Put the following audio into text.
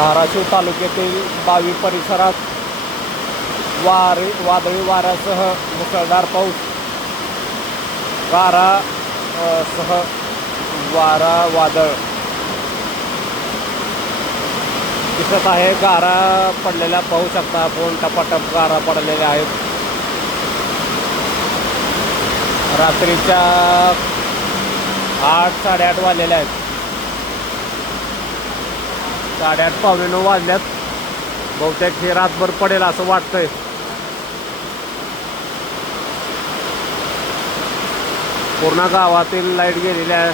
धाराशिव तालुक्यातील बावी परिसरात वादळी वाऱ्यासह मुसळधार पाऊस, गारा सह वारा वादळ दिसत आहे. गारा पडलेल्या पाहू शकता आपण, टपाटप गारा पडलेल्या आहेत. रात्रीच्या 8 साडेआठ वाजलेल्या आहेत. 8:30 पावणे 9 वाजल्यात. बहुतेक हे रातभर पडेल असं वाटतंय. पूर्ण गावातील लाईट गेलेली आहे.